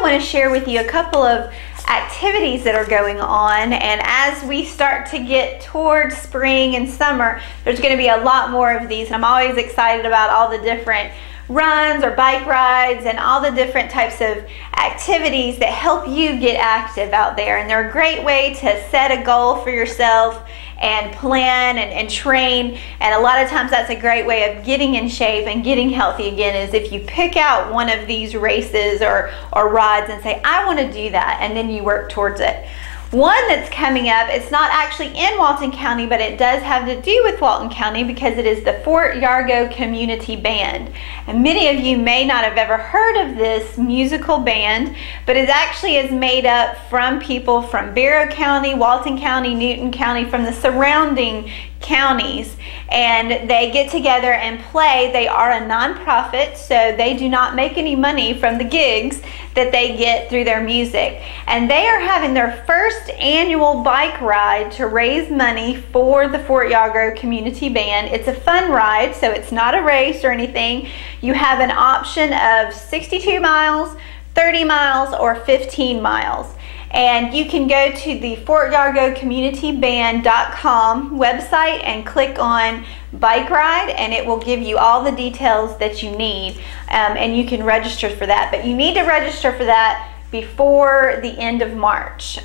want to share with you a couple of activities that are going on, and as we start to get towards spring and summer, there's going to be a lot more of these, and I'm always excited about all the different runs or bike rides and all the different types of activities that help you get active out there. And they're a great way to set a goal for yourself and plan and train, and a lot of times that's a great way of getting in shape and getting healthy again, is if you pick out one of these races or rides and say, I want to do that, and then you work towards it. One that's coming up, it's not actually in Walton County, but it does have to do with Walton County because it is the Fort Yargo Community Band. And many of you may not have ever heard of this musical band, but it actually is made up from people from Barrow County, Walton County, Newton County, from the surrounding counties, and they get together and play. They are a nonprofit, so they do not make any money from the gigs that they get through their music, and they are having their first annual bike ride to raise money for the Fort Yargo Community Band. It's a fun ride, so it's not a race or anything. You have an option of 62 miles, 30 miles, or 15 miles. And you can go to the FortYargoCommunityBand.com website and click on bike ride, and it will give you all the details that you need, and you can register for that. But you need to register for that before the end of March.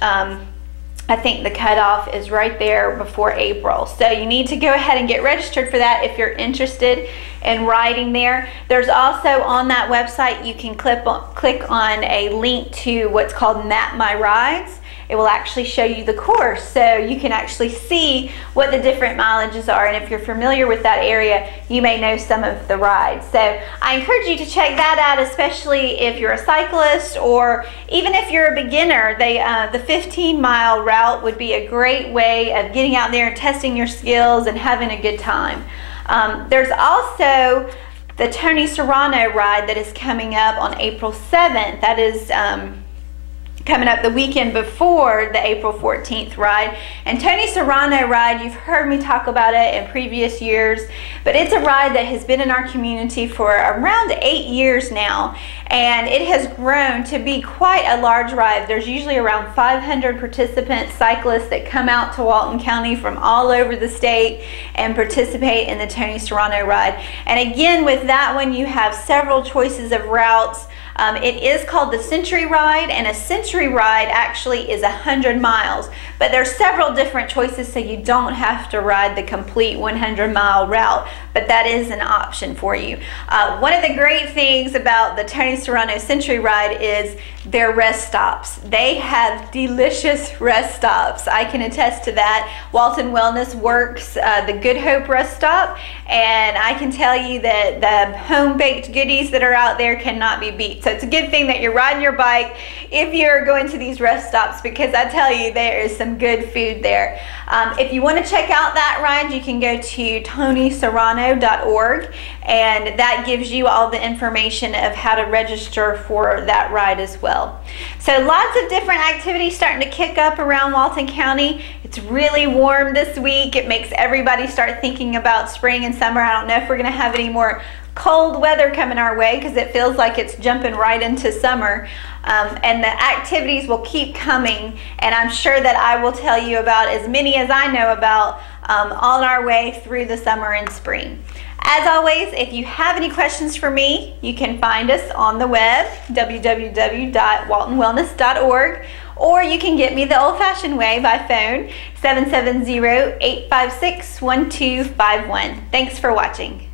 I think the cutoff is right there before April. So you need to go ahead and get registered for that if you're interested in riding there. There's also on that website, you can click on a link to what's called Map My Rides. It will actually show you the course, so you can actually see what the different mileages are, and if you're familiar with that area, you may know some of the rides. So I encourage you to check that out, especially if you're a cyclist or even if you're a beginner. The 15-mile route would be a great way of getting out there and testing your skills and having a good time. There's also the Tony Serrano ride that is coming up on April 7th. That is coming up the weekend before the April 14th ride. And Tony Serrano ride, you've heard me talk about it in previous years, but it's a ride that has been in our community for around 8 years now, and it has grown to be quite a large ride. There's usually around 500 participant cyclists that come out to Walton County from all over the state and participate in the Tony Serrano ride. And again, with that one, you have several choices of routes. It is called the Century Ride, and a Century Ride actually is 100 miles, but there's several different choices, so you don't have to ride the complete 100-mile route, but that is an option for you. One of the great things about the Tony Serrano Century Ride is their rest stops. They have delicious rest stops. I can attest to that. Walton Wellness works the Good Hope rest stop, and I can tell you that the home-baked goodies that are out there cannot be beat. So it's a good thing that you're riding your bike if you're going to these rest stops, because I tell you, there is some good food there. If you want to check out that ride, you can go to TonySerrano.org, and that gives you all the information of how to register for that ride as well. So lots of different activities starting to kick up around Walton County. It's really warm this week. It makes everybody start thinking about spring and summer. I don't know if we're going to have any more cold weather coming our way, because it feels like it's jumping right into summer. And the activities will keep coming, and I'm sure that I will tell you about as many as I know about on our way through the summer and spring. As always, if you have any questions for me, you can find us on the web, www.waltonwellness.org, or you can get me the old-fashioned way by phone, 770-856-1251. Thanks for watching.